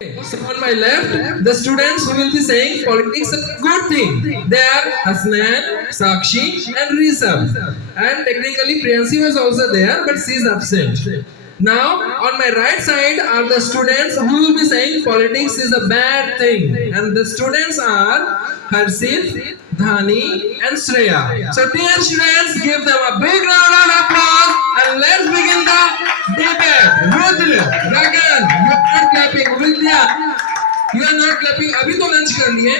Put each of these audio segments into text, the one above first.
So on my left, the students who will be saying politics is a good thing. They are Hasnan, Sakshi, and Rishabh. And technically Priyansi was also there, but she is absent. Now, on my right side are the students who will be saying politics is a bad thing. And the students are Harshit, Dhani, and Shreya. So dear students, give them a big round of applause and let's begin the debate. Rudra, Ragan, you are not clapping. Vidya, you are not clapping. अभी तो lunch कर लिए.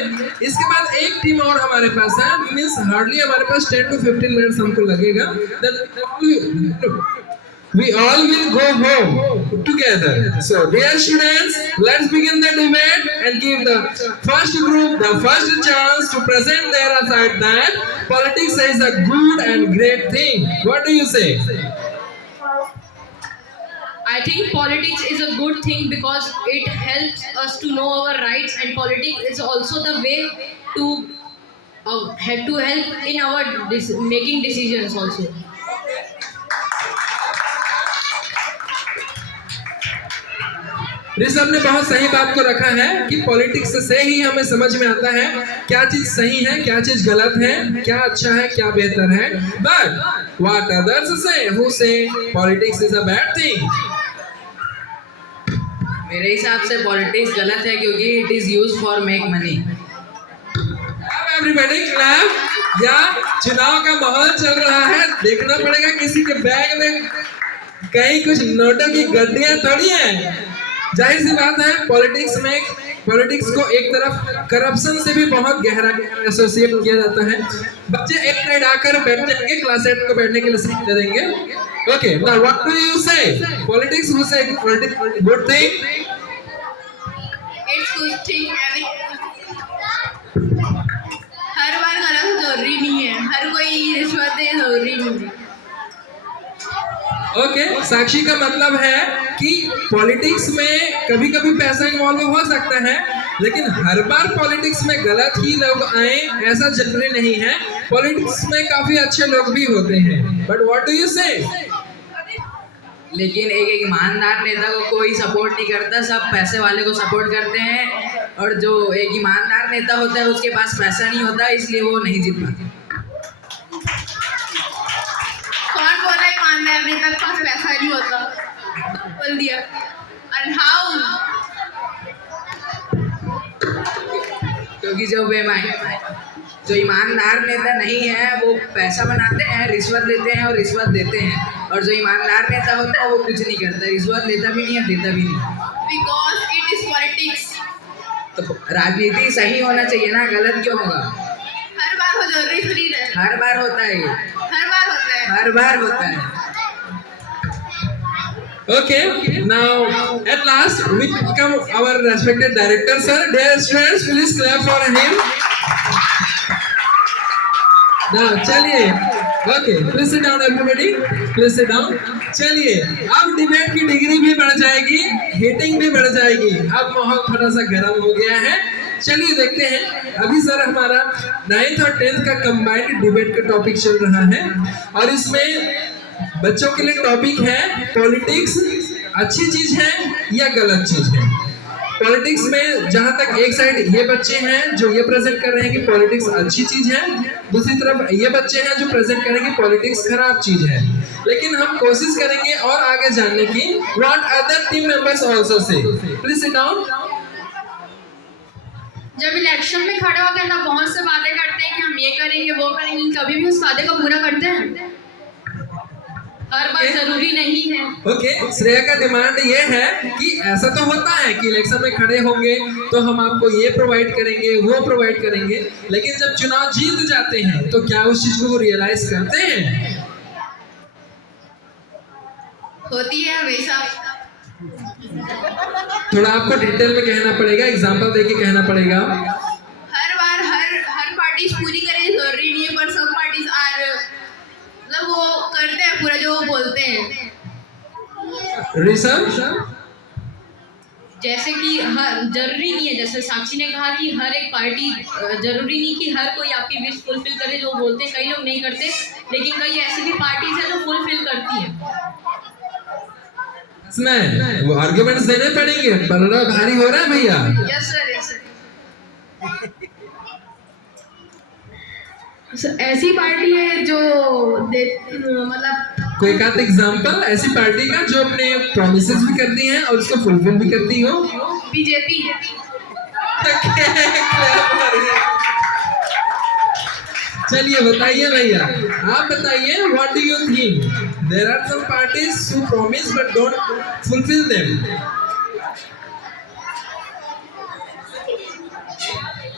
इसके बाद एक team और हमारे पास है. Means hardly हमारे पास 10 to 15 minutes हमको लगेगा. Then we all will go home together. So dear students, let's begin the debate and give the first group the first chance to present their side that politics is a good and great thing. What do you say? I think politics is a good thing because it helps us to know our rights, and politics is also the way to help in our making decisions also. Rishabh ने बहुत सही बात को रखा है कि politics से ही हमें समझ में आता है क्या चीज सही है, क्या चीज गलत है, क्या अच्छा है, क्या बेहतर है. बट व्हाट अदर्स से हु से politics is a bad thing. मेरे हिसाब से पॉलिटिक्स गलत है क्योंकि it is used for make money. Everybody clap. या चुनाव का माहौल चल रहा है, देखना पड़ेगा किसी के बैग में कहीं कुछ नोटों की गड्डियां थोड़ी हैं. जाहिर सी बात है पॉलिटिक्स को एक तरफ करप्शन से भी बहुत गहरा एसोसिएट किया जाता है. बच्चे एक साइड आकर बैठ जाएंगे, क्लास 8 को बैठने के लिए सीट दे देंगे. Okay, now what do you से? पॉलिटिक्स हु से politics good thing? It's good thing. हर बार गलत जरूरी नहीं है, हर कोई रिश्वत दे जरूरी नहीं है. ओके, साक्षी का मतलब है कि पॉलिटिक्स में कभी कभी पैसा इन्वॉल्व हो सकता है, लेकिन हर बार पॉलिटिक्स में गलत ही लोग आए ऐसा जरूरी नहीं है. पॉलिटिक्स में काफी अच्छे लोग भी होते हैं. बट व्हाट डू यू से? लेकिन एक ईमानदार नेता को कोई सपोर्ट नहीं करता, सब पैसे वाले को सपोर्ट करते हैं. और जो एक ईमानदार नेता होता है उसके पास पैसा नहीं होता, इसलिए वो नहीं जीत पाते. कौन बोला ईमानदार नेता के पास पैसा नहीं होता? बोल दिया. And how? क्योंकि जो ईमानदार नेता नहीं है वो पैसा बनाते हैं, रिश्वत लेते हैं और रिश्वत देते हैं. और जो ईमानदार नेता होता है वो कुछ नहीं करता, रिश्वत लेता भी नहीं है, देता भी नहीं. Because it is politics. तो राजनीति सही होना चाहिए ना, गलत क्यों होगा? हर बार हो जरूरी थोड़ी है. हर बार होता है, हर बार होता है. हर बार होता है. Okay, now at last we welcome our respected director sir. Dear students, please clap for him. Now चलिए. Okay, please sit down everybody. Please sit down. चलिए, अब डिबेट की डिग्री भी बढ़ जाएगी, हीटिंग भी बढ़ जाएगी. अब माहौल थोड़ा सा गर्म हो गया है. चलिए देखते हैं. अभी सर हमारा 9th और 10th का कंबाइंड डिबेट का टॉपिक चल रहा है और इसमें बच्चों के लिए टॉपिक है पॉलिटिक्स अच्छी चीज है या गलत चीज है. पॉलिटिक्स में जहां तक एक साइड ये बच्चे हैं जो ये प्रेजेंट कर रहे हैं कि पॉलिटिक्स अच्छी चीज है, दूसरी तरफ ये बच्चे हैं जो प्रेजेंट कर रहे हैं कि पॉलिटिक्स खराब चीज है. लेकिन हम कोशिश करेंगे और आगे जानने की. What other team members also say. Please sit down. जब इलेक्शन में खड़े होकर ना बहुत से वादे करते हैं कि हम ये करेंगे वो करेंगे, कभी भी उस वादे को पूरा करते हैं? हर बार जरूरी नहीं है. ओके, श्रेया का डिमांड ये है कि ऐसा तो होता है कि इलेक्शन में खड़े होंगे तो हम आपको ये प्रोवाइड करेंगे, वो प्रोवाइड करेंगे, लेकिन जब चुनाव जीत जाते हैं तो क्या उस चीज को रियलाइज करते हैं? होती है हमेशा. थोड़ा आपको डिटेल में कहना पड़ेगा, एग्जांपल देके कहना पड़ेगा. हर बार हर पार्टी पूरी करे जरूरी नहीं है, पर सब पार्टीज मतलब वो करते हैं पूरा जो वो बोलते हैं. रिसर्च जैसे कि हर जरूरी नहीं है, जैसे साक्षी ने कहा कि हर एक पार्टी जरूरी नहीं कि हर कोई आपकी विश फुलफिल करे जो बोलते हैं. कई लोग नहीं करते, लेकिन कई ऐसी भी पार्टीज है जो फुलफिल करती है. मैन वो आर्ग्यूमेंट्स देने पड़ेंगे, बड़ा भारी हो रहा है भैया। Yes sir, yes sir. ऐसी पार्टी है जो मतलब कोई एक आध एग्जांपल ऐसी पार्टी का जो अपने प्रॉमिसेस भी करती है और उसको फुलफिल भी करती हो। बीजेपी। चलिए बताइए भैया, आप बताइए, what do you think? There are some parties who promise but don't fulfil them.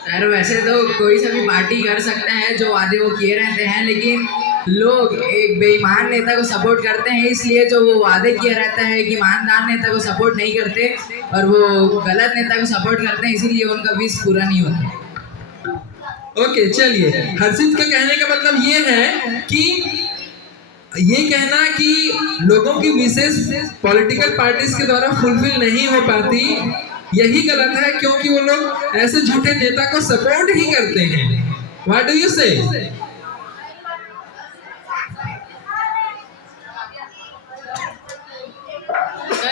Sir वैसे तो कोई सा भी पार्टी कर सकता है जो वादे वो किए रहते हैं, लेकिन लोग एक बेईमान नेता को सपोर्ट करते हैं, इसलिए जो वो वादे किया रहता है कि ईमानदार नेता को सपोर्ट नहीं करते और वो गलत नेता को सपोर्ट करते हैं, इसीलिए उनका विश पूरा नहीं होता। ओके चलिए, हर्षित का कहने का मतलब ये है कि ये कहना कि लोगों की विशेष पॉलिटिकल पार्टीज के द्वारा फुलफिल नहीं हो पाती, यही गलत है, क्योंकि वो लोग ऐसे झूठे नेता को सपोर्ट ही करते हैं। व्हाट डू यू से?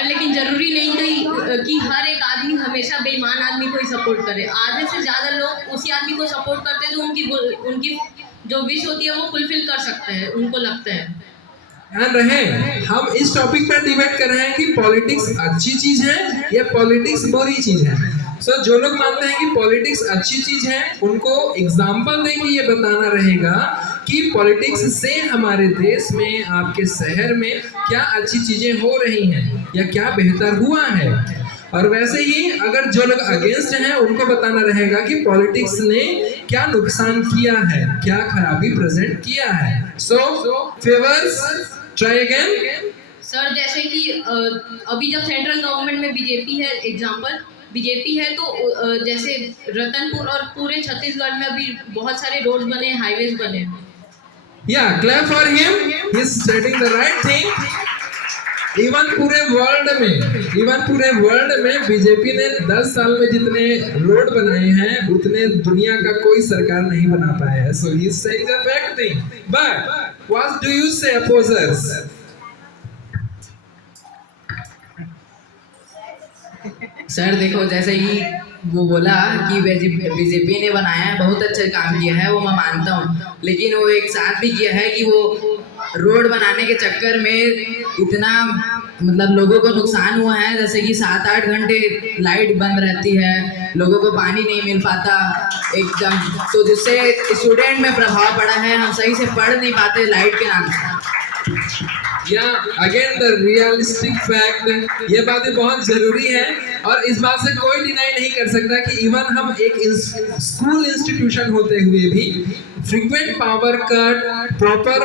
लेकिन जरूरी नहीं कि हर एक आदमी हमेशा बेईमान आदमी को ही सपोर्ट करे। आधे से ज्यादा लोग उसी आदमी को सपोर्ट करते हैं जो उनकी जो विश होती है वो फुलफिल कर सकते हैं, उनको लगता है। ध्यान रहे, हम इस टॉपिक पर डिबेट कर रहे हैं कि पॉलिटिक्स अच्छी चीज है या पॉलिटिक्स बुरी चीज है। सो जो लोग मानते हैं कि पॉलिटिक्स अच्छी चीज है, उनको एग्जाम्पल देके ये बताना रहेगा कि पॉलिटिक्स से हमारे देश में, आपके शहर में क्या अच्छी चीजें हो रही हैं या क्या बेहतर हुआ है। और वैसे ही अगर जो लोग अगेंस्ट हैं, उनको बताना रहेगा कि पॉलिटिक्स ने क्या नुकसान किया है, क्या खराबी प्रेजेंट किया है। सो फेवर्स ट्राई अगेन। सर जैसे कि अभी जब सेंट्रल गवर्नमेंट में बीजेपी है, एग्जांपल बीजेपी है, तो जैसे रतनपुर और पूरे छत्तीसगढ़ में अभी बहुत सारे रोड बने, हाईवेज बने। Yeah, clap for him. He's stating the right thing. Even पूरे वर्ल्ड में बीजेपी ने 10 साल में जितने रोड बनाए हैं, उतने दुनिया का कोई सरकार नहीं बना पाया है। So he is saying the fact thing. But what do you say, opposers? Sir देखो, जैसे ही वो बोला कि बीजेपी ने बनाया है, बहुत अच्छा काम किया है, वो मैं मानता हूँ, लेकिन वो एक साथ भी किया है कि वो रोड बनाने के चक्कर में इतना मतलब लोगों को नुकसान हुआ है। जैसे कि 7-8 घंटे लाइट बंद रहती है, लोगों को पानी नहीं मिल पाता एकदम, तो जिससे स्टूडेंट में प्रभाव पड़ा है, हम सही से पढ़ नहीं पाते लाइट के नाम से। अगेन द रियलिस्टिक फैक्ट, ये बातें बहुत जरूरी है और इस बात से कोई डिनाई नहीं कर सकता कि इवन हम एक स्कूल इंस्टीट्यूशन होते हुए भी frequent power cut, proper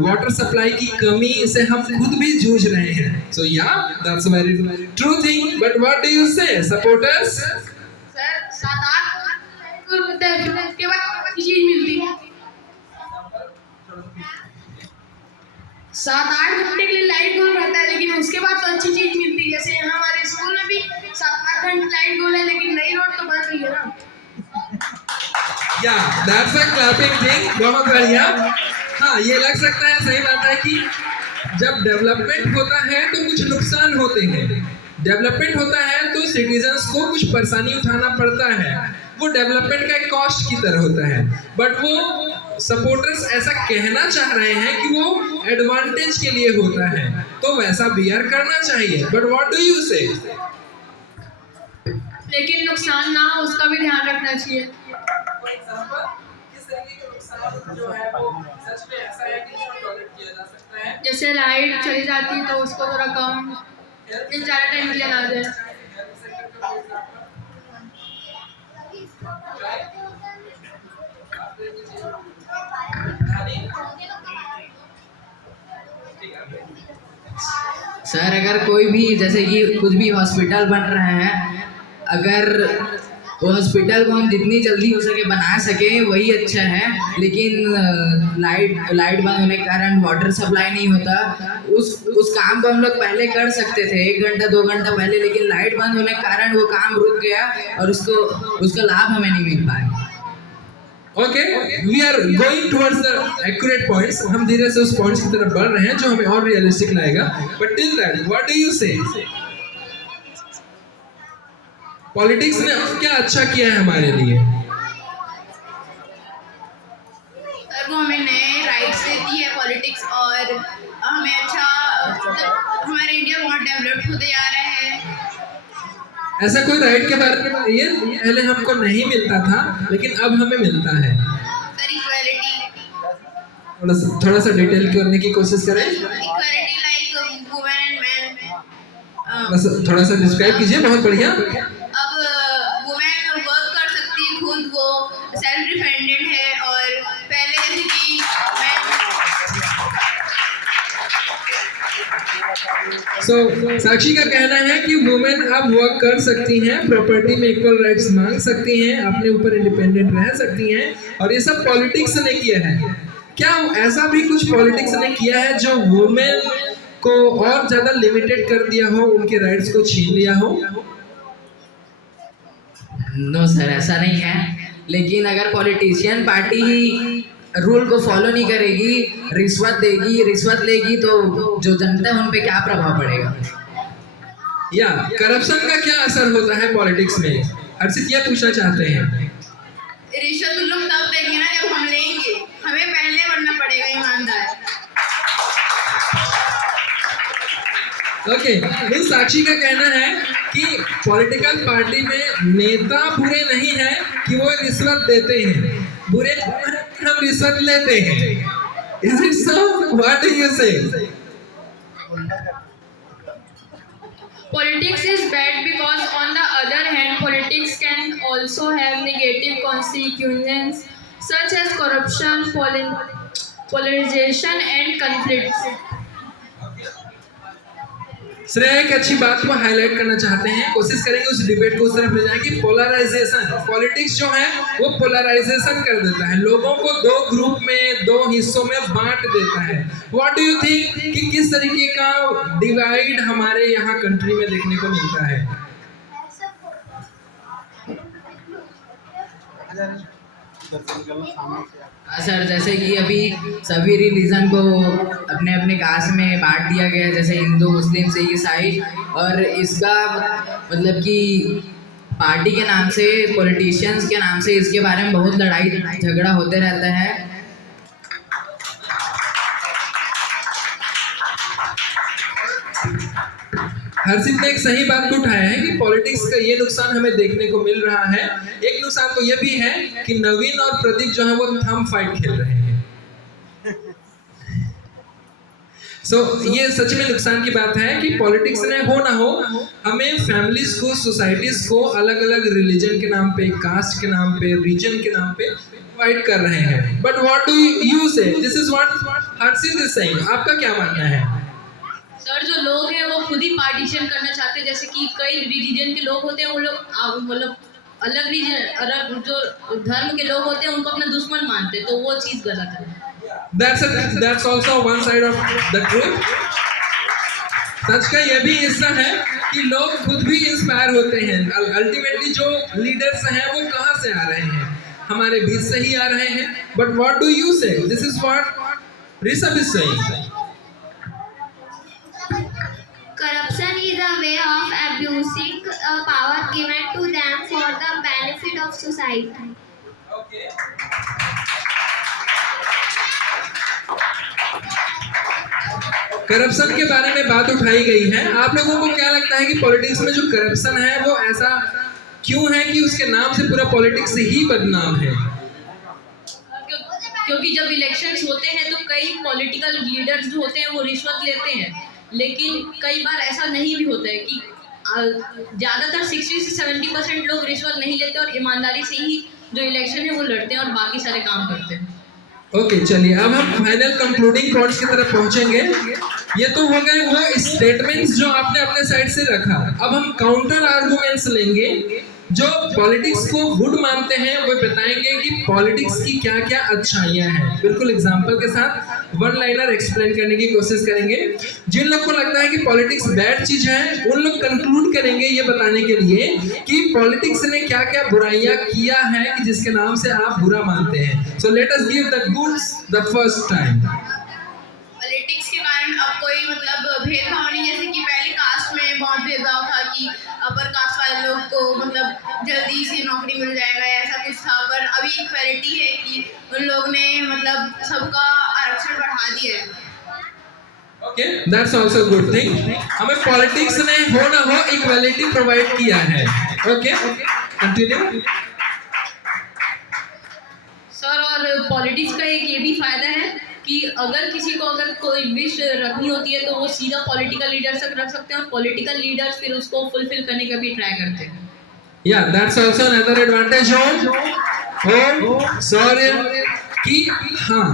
water supply की कमी से हम खुद भी जूझ रहे हैं। सो या that's very true thing. But what do you से, सपोर्टर्स? सर 7-8 के बाद चीज मिलती है, 7-8 घंटे के लिए लाइट गोल रहता है, लेकिन उसके बाद तो अच्छी चीज मिलती है। जैसे यहाँ हमारे स्कूल में भी 7-8 घंटे लाइट गोल है, लेकिन नई रोड तो बन रही है ना। या दैट्स अ क्लैपिंग थिंग, बहुत बढ़िया। हाँ, ये लग सकता है, सही बात है कि जब डेवलपमेंट होता है तो कुछ नुकसान होते हैं। डेवलपमेंट होता है तो सिटीजन्स को कुछ परेशानी उठाना पड़ता है, वो डेवलपमेंट का एक कॉस्ट की तरह होता है। बट वो सपोर्टर्स ऐसा कहना चाह रहे हैं कि वो एडवांटेज के लिए होता है, तो वैसा बियर करना चाहिए। बट व्हाट डू यू से? लेकिन नुकसान ना हो उसका भी ध्यान रखना चाहिए। जैसे लाइट चली जाती है तो उसको थोड़ा कम, ज़्यादा टाइम के लिए ना जाए। सर अगर कोई भी जैसे कि कुछ भी हॉस्पिटल बन रहा है, अगर वो हॉस्पिटल को हम जितनी जल्दी हो सके बना सके वही अच्छा है, लेकिन लाइट बंद होने के कारण वाटर सप्लाई नहीं होता। उस काम को हम लोग पहले कर सकते थे 1 घंटा 2 घंटा पहले, लेकिन लाइट बंद होने के कारण वो काम रुक गया और उसका लाभ हमें नहीं मिल पाया। Okay, we are going towards the accurate points. हम धीरे से उस पॉइंट्स की तरफ बढ़ रहे हैं जो हमें और रियलिस्टिक लाएगा। But till that, what do you से? पॉलिटिक्स ने क्या अच्छा किया है हमारे लिए? सर वो हमें नए राइट्स देती है पॉलिटिक्स, और हमें अच्छा मतलब हमारा इंडिया बहुत डेवलप्ड होते जा रहा है। ऐसा कोई राइट के बारे में बताइए, पहले हमको नहीं मिलता था लेकिन अब हमें मिलता है। सर इक्वालिटी थोड़ा सा डिटेल करने की कोशिश करें। Equality like women and man. बस थोड़ा सा डिस्क्राइब कीजिए। बहुत बढ़िया। अब वुमेन वर्क कर सकती है खुद, वो सेल्फ डिपेंडेंट है, और पहले जैसे कि सो साक्षी का कहना है कि वुमेन अब वर्क कर सकती हैं, प्रॉपर्टी में इक्वल राइट्स मांग सकती हैं, अपने ऊपर इंडिपेंडेंट रह सकती हैं, और ये सब पॉलिटिक्स ने किया है। क्या ऐसा भी कुछ पॉलिटिक्स ने किया है जो वुमेन को और ज्यादा लिमिटेड कर दिया हो, उनके राइट्स को छीन लिया हो? नो सर, ऐसा नहीं है। लेकिन अगर पॉलिटिशियन पार्टी ही रूल को फॉलो नहीं करेगी, रिश्वत देगी, रिश्वत लेगी, तो जो जनता है उन पे क्या प्रभाव पड़ेगा? या करप्शन का क्या असर होता है पॉलिटिक्स में? हर्षित ये पूछना चाहते हैं। रिश्वत लोग तब देंगे ना जब हम लेंगे, हमें पहले बनना पड़ेगा ईमानदार। ओके, साक्षी का कहना है कि पॉलिटिकल पार्टी में नेता बुरे नहीं है कि वो रिश्वत देते हैं, बुरे हम रिश्वत लेते हैं। Is it so? What do you say? Politics is bad because on the other hand, politics can also have negative consequences such as corruption, polarization and conflicts. Shreya एक अच्छी बात को हाईलाइट करना चाहते हैं। कोशिश करेंगे उस डिबेट को उस तरफ ले जाए कि पोलराइजेशन, पॉलिटिक्स जो है वो पोलराइजेशन कर देता है, लोगों को दो ग्रुप में, दो हिस्सों में बांट देता है। व्हाट डू यू थिंक कि किस तरीके का डिवाइड हमारे यहाँ कंट्री में देखने को मिलता है? सर जैसे कि अभी सभी रिलीजन को अपने अपने कास्ट में बांट दिया गया है, जैसे हिंदू, मुस्लिम, सिख, ईसाई, और इसका मतलब कि पार्टी के नाम से, पॉलिटिशियंस के नाम से इसके बारे में बहुत लड़ाई झगड़ा होते रहता है। हर्षित ने एक सही बात को उठाया है कि पॉलिटिक्स का ये नुकसान हमें देखने को मिल रहा है। एक नुकसान तो ये भी है कि नवीन और प्रदीप जो है वो थंब फाइट खेल रहे हैं। ये सच में नुकसान की बात है कि पॉलिटिक्स ने हो ना हो हमें फैमिलीज को, सोसाइटीज को अलग अलग रिलीजन के नाम पे, कास्ट के नाम पे, रीजन के नाम पे फाइट कर रहे हैं। बट व्हाट डू यू से? This is what Harshit is saying. आपका क्या मानना है? सर जो लोग हैं वो खुद ही पार्टीशन करना चाहते हैं, जैसे कि कई रिलीजन के लोग होते हैं, वो लोग मतलब अलग रीजन, अलग जो धर्म के लोग होते हैं उनको अपना दुश्मन मानते हैं, तो वो चीज़ गलत है। That's also one side of the truth. सच का ये भी हिस्सा है कि लोग खुद भी इंस्पायर होते हैं। अल्टीमेटली जो लीडर्स हैं वो कहाँ से आ रहे हैं? हमारे बीच से ही आ रहे हैं। But what do you say? This is what Rishabh is saying. Corruption is a way of abusing power given to them for the benefit of society. Corruption के बारे में बात उठाई गई है। आप लोगों को क्या लगता है कि पॉलिटिक्स में जो करप्शन है वो ऐसा क्यों है कि उसके नाम से पूरा पॉलिटिक्स ही बदनाम है? क्योंकि जब इलेक्शंस होते हैं तो कई पॉलिटिकल लीडर्स जो होते हैं वो रिश्वत लेते हैं, लेकिन कई बार ऐसा नहीं भी होता है कि ज़्यादातर 60 से 70% लोग रिश्वत नहीं लेते और ईमानदारी से ही जो इलेक्शन है वो लड़ते हैं और बाकी सारे काम करते हैं। ओके, चलिए अब हम फाइनल कंक्लूडिंग पॉइंट्स की तरफ पहुंचेंगे। ये तो हो गए वो स्टेटमेंट्स जो आपने अपने साइड से रखा। अब हम काउंटर आर्गुमेंट्स लेंगे जो पॉलिटिक्स को गुड मानते हैं वो बताएंगे कि पॉलिटिक्स की क्या क्या अच्छाइयाँ हैं। बिल्कुल एग्जाम्पल के साथ वन लाइनर एक्सप्लेन करने की कोशिश करेंगे। जिन लोग को लगता है कि पॉलिटिक्स बैड चीज है, उन लोग कंक्लूड करेंगे ये बताने के लिए कि पॉलिटिक्स ने क्या क्या बुराइयां किया है कि जिसके नाम से आप बुरा मानते हैं। So let us give the goods the first time. Politics के कारण अब कोई मतलब भेदभाव नहीं, जैसे कि पहले कास्ट में बहुत भेदभाव था कि अपर कास्ट वाले लोग को मतलब जल्दी से नौकरी मिल जाएगा या ऐसा कुछ था, पर अभी एक पैरिटी है कि उन लोग ने मतलब सबका आरक्षण बढ़ा दिया है। Okay, that's also good thing. हमें पॉलिटिक्स ने हो ना हो इक्वालिटी प्रोवाइड किया है। ओके, कंटिन्यू सर, और पॉलिटिक्स का एक ये भी फायदा है कि अगर किसी को अगर कोई विश रखनी होती है तो वो सीधा पॉलिटिकल लीडर तक रख सकते हैं, और पॉलिटिकल लीडर्स फिर उसको फुलफिल करने का भी ट्राई करते हैं। Yeah, that's also another advantage sorry कि हाँ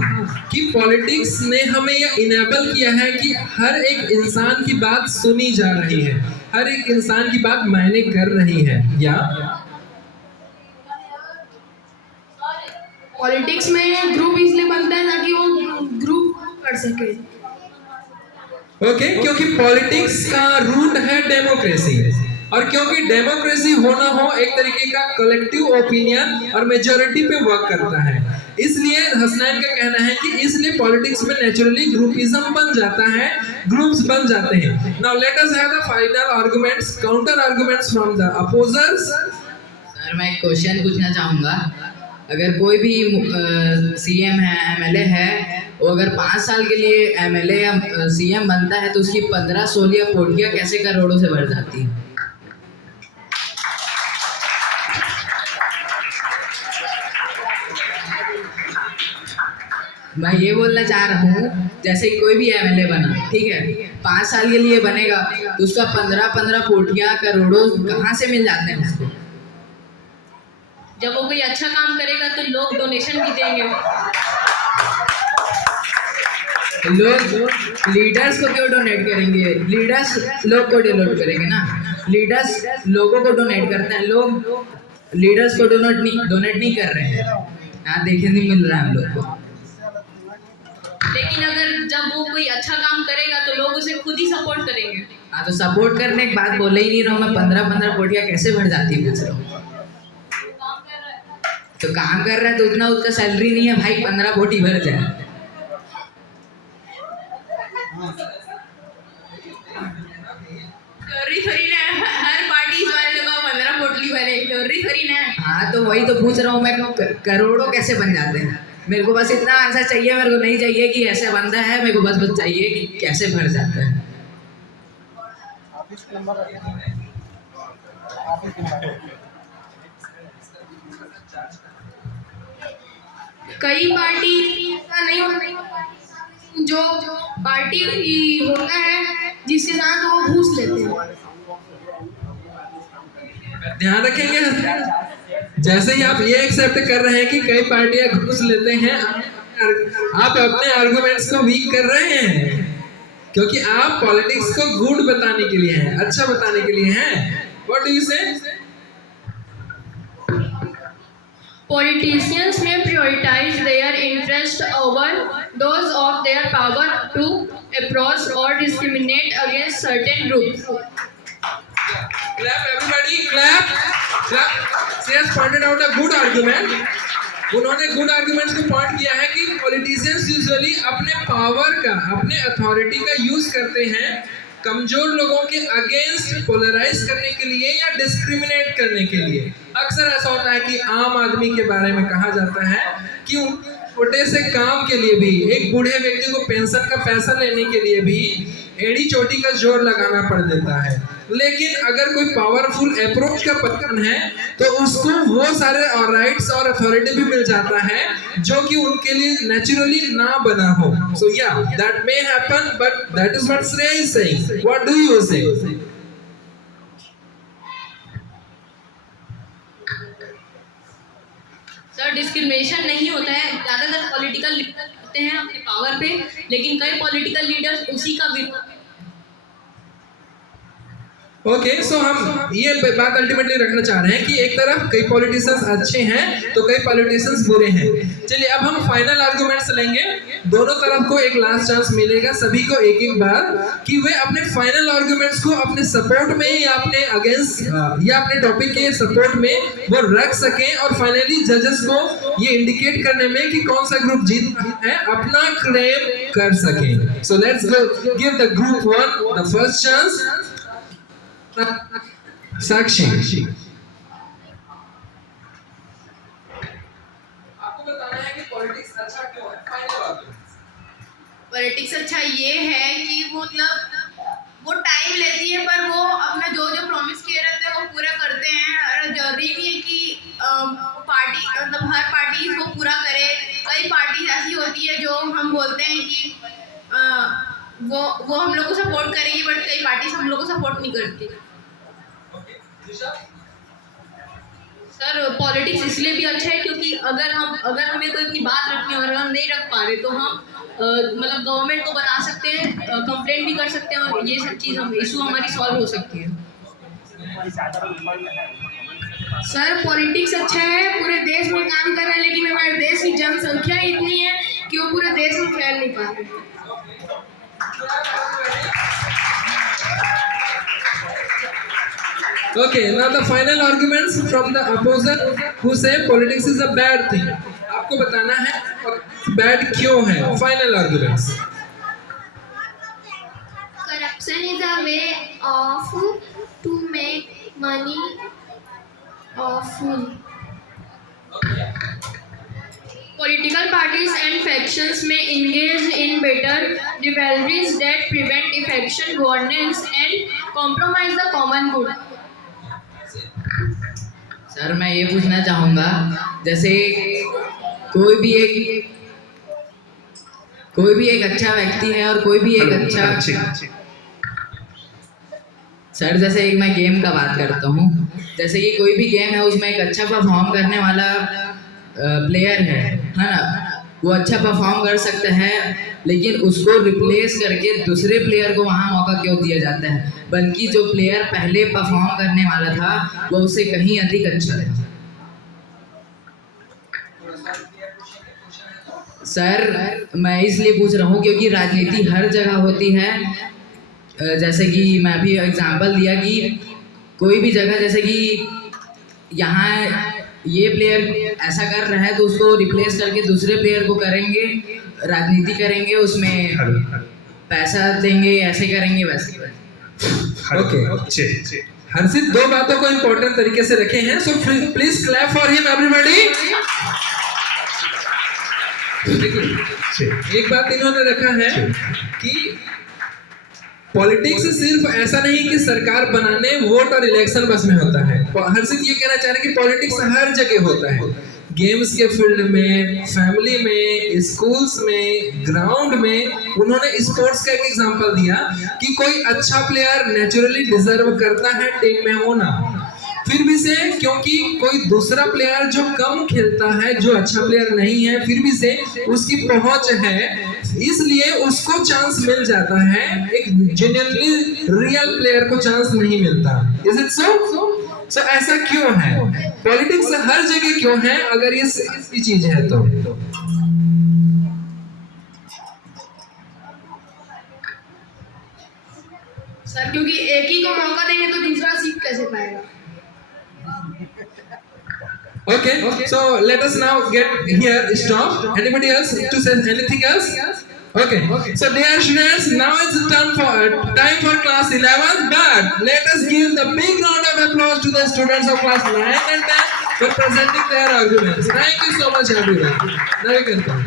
कि पॉलिटिक्स ने हमें यह इनेबल किया है कि हर एक इंसान की बात सुनी जा रही है, हर एक इंसान की बात मायने कर रही है। या पॉलिटिक्स में ग्रुप इसलिए बनता है ताकि वो ग्रुप कर सके। ओके, क्योंकि पॉलिटिक्स का रूट है डेमोक्रेसी, और क्योंकि डेमोक्रेसी होना हो एक तरीके का कलेक्टिव ओपिनियन और मेजॉरिटी पे वर्क करता है, इसलिए हसनैन का कहना है कि इसलिए पॉलिटिक्स में नेचुरली ग्रुपिज्म बन जाता है, ग्रुप्स बन जाते हैं। Now let us have the final arguments, counter arguments from the opposers. Sir, मैं एक क्वेश्चन पूछना चाहूँगा। अगर कोई भी सीएम है, एमएलए है, वो अगर 5 साल के लिए एमएलए या सीएम बनता है तो उसकी 15-16 पोटियाँ कैसे करोड़ों से बढ़ जाती है? मैं ये बोलना चाह रहा हूँ, जैसे कोई भी एमएलए बना, ठीक है, 5 साल के लिए बनेगा तो उसका 15-15 कोटियाँ करोड़ों कहाँ से मिल जाते हैं उसको? जब वो कोई अच्छा काम करेगा तो लोग डोनेशन भी देंगे। लोग लीडर्स को क्यों डोनेट करेंगे? लीडर्स लोग को डोनेट करेंगे ना, लीडर्स लोगों को डोनेट करते हैं, लोग लीडर्स को डोनेट नहीं कर रहे हैं। यहाँ देखने नहीं मिल रहा है हम लोग को। लेकिन अगर जब वो कोई अच्छा काम करेगा तो लोग उसे खुद ही सपोर्ट करेंगे। हाँ, तो सपोर्ट करने की बात बोले ही नहीं रहा हूँ मैं। 15-15 कोटियाँ कैसे बढ़ जाती है पूछ रहा हूँ। तो काम कर रहा है तो उतना उसका सैलरी नहीं है भाई, 15 कोटी भर जाए। जरूरी थोड़ी ना हर पार्टी वाले का 15 पोटली भरे, जरूरी थोड़ी ना। हाँ, तो वही तो पूछ रहा हूँ मैं, करोड़ों कैसे बन जाते हैं? मेरे को बस इतना आंसर चाहिए, मेरे को नहीं चाहिए कि ऐसे बनता है, मेरे को बस चाहिए कि कैसे भर जाता है। कई पार्टी का नहीं होता, जो पार्टी होता है जिसके साथ वो घूस लेते हैं। ध्यान रखेंगे, जैसे ही आप ये एक्सेप्ट कर रहे हैं कि कई पार्टियां घूस लेते हैं, आप अपने आर्गुमेंट्स को वीक कर रहे हैं, क्योंकि आप पॉलिटिक्स को गुड बताने के लिए हैं, अच्छा बताने के लिए हैं। व्हाट डू यू से? Politicians may prioritize their interest over those of their power to oppose or discriminate against certain groups. Clap everybody, clap. She has pointed out a good argument. उन्होंने गुड आर्गुमेंट्स को point किया है कि politicians usually अपने power का, अपने authority का use करते हैं कमजोर लोगों के अगेंस्ट पोलराइज करने के लिए या डिस्क्रिमिनेट करने के लिए। अक्सर ऐसा होता है कि आम आदमी के बारे में कहा जाता है कि छोटे से काम के लिए भी, एक बूढ़े व्यक्ति को पेंशन का पैसा लेने के लिए भी एड़ी चोटी का जोर लगाना पड़ देता है। लेकिन अगर कोई पावरफुल अप्रोच का पर्सन है तो उसको वो सारे राइट्स और अथॉरिटी भी मिल जाता है जो कि उनके लिए नेचुरली ना बना हो। सो या that may happen, but that is what Shreya is saying. What do you से? सर, डिस्क्रिमिनेशन नहीं होता है। ज़्यादातर पॉलिटिकल लीडर होते हैं अपने पावर पे, लेकिन कई पॉलिटिकल लीडर्स उसी का ओके सो हम ये बात अल्टीमेटली रखना चाह रहे हैं कि एक तरफ कई पॉलिटिशियंस अच्छे हैं तो कई पॉलिटिशियंस बुरे हैं। चलिए अब हम फाइनल आर्गुमेंट्स लेंगे, दोनों तरफ को एक लास्ट चांस मिलेगा सभी को एक एक बार कि वे अपने फाइनल आर्गुमेंट्स को अपने सपोर्ट में या अपने अगेंस्ट या अपने टॉपिक के सपोर्ट में वो रख सकें और फाइनली जजेस को ये इंडिकेट करने में कि कौन सा ग्रुप जीत है अपना क्लेम कर सकें। So let's give the group one the first chance. Sakshi, आपको बताना है कि पॉलिटिक्स अच्छा क्यों है। Final arguments. पॉलिटिक्स अच्छा ये है कि वो मतलब वो टाइम लेती है पर वो अपना जो जो प्रॉमिस किए रहते हैं वो पूरा करते हैं। और जरूरी नहीं है कि पार्टी मतलब हर पार्टी इसको पूरा करे। कई पार्टी ऐसी होती है जो हम बोलते हैं कि वो हम लोग को सपोर्ट करेगी बट कई पार्टीज हम लोग को सपोर्ट नहीं करती। सर पॉलिटिक्स इसलिए भी अच्छा है क्योंकि अगर हमें कोई अपनी बात रखनी है और हम नहीं रख पा रहे तो हम मतलब गवर्नमेंट को बता सकते हैं, कंप्लेंट भी कर सकते हैं और ये सब चीज़ हम इशू हमारी सॉल्व हो सकती है। सर पॉलिटिक्स अच्छा है, पूरे देश में काम कर रहे हैं लेकिन हमारे देश की जनसंख्या इतनी है कि वो पूरे देश में फैल नहीं पा रहे। Okay, now the final arguments from the opposer who say politics is a bad thing. आपको बताना है bad क्यों है। Final arguments. Corruption is a way of to make money awful. Political parties and factions may engage in better rivalries that prevent effective governance and compromise the common good. Sir मैं ये पूछना चाहूँगा, जैसे कोई भी एक अच्छा व्यक्ति है और कोई भी एक अच्छा सर जैसे एक मैं गेम का बात करता हूँ, जैसे कि कोई भी गेम है उसमें एक अच्छा परफॉर्म करने वाला प्लेयर है ना, वो अच्छा परफॉर्म कर सकता है लेकिन उसको रिप्लेस करके दूसरे प्लेयर को वहाँ मौका क्यों दिया जाता है, बल्कि जो प्लेयर पहले परफॉर्म करने वाला था वो उससे कहीं अधिक अच्छा है। सर मैं इसलिए पूछ रहा हूँ क्योंकि राजनीति हर जगह होती है। जैसे कि मैं अभी एग्जांपल दिया कि कोई भी जगह जैसे कि यहाँ ये प्लेयर ऐसा कर रहा है तो उसको रिप्लेस करके दूसरे प्लेयर को करेंगे, राजनीति करेंगे, उसमें पैसा देंगे, ऐसे करेंगे वैसे। ओके हर्षित दो बातों को इम्पोर्टेंट तरीके से रखे हैं, so please clap for him everybody. एक बात इन्होंने रखा है कि पॉलिटिक्स सिर्फ ऐसा नहीं कि सरकार बनाने वोट और इलेक्शन बस में होता है। हर्षित ये कहना चाह रहे हैं कि पॉलिटिक्स हर जगह होता है, गेम्स के फील्ड में, फैमिली में, स्कूल्स में, ग्राउंड में। उन्होंने स्पोर्ट्स का एक एग्जांपल दिया कि कोई अच्छा प्लेयर नेचुरली डिजर्व करता है टीम में होना, फिर भी से क्योंकि कोई दूसरा प्लेयर जो कम खेलता है, जो अच्छा प्लेयर नहीं है, फिर भी से उसकी पहुंच है, इसलिए उसको चांस मिल जाता है, एक जेन्युइनली रियल प्लेयर को चांस नहीं मिलता। Is it so? सो ऐसा क्यों है? पॉलिटिक्स हर जगह क्यों है अगर ये ऐसी चीज है तो? सर क्योंकि एक ही को मौका देंगे तो दूसरा सीख कैसे पाएगा। Okay, so let us now get here stop. Anybody else to say anything else? Okay, so dear students, now it's time for class 11. But let us give the big round of applause to the students of class 9 and 10 for presenting their arguments. Thank you so much, everyone. Now you can come.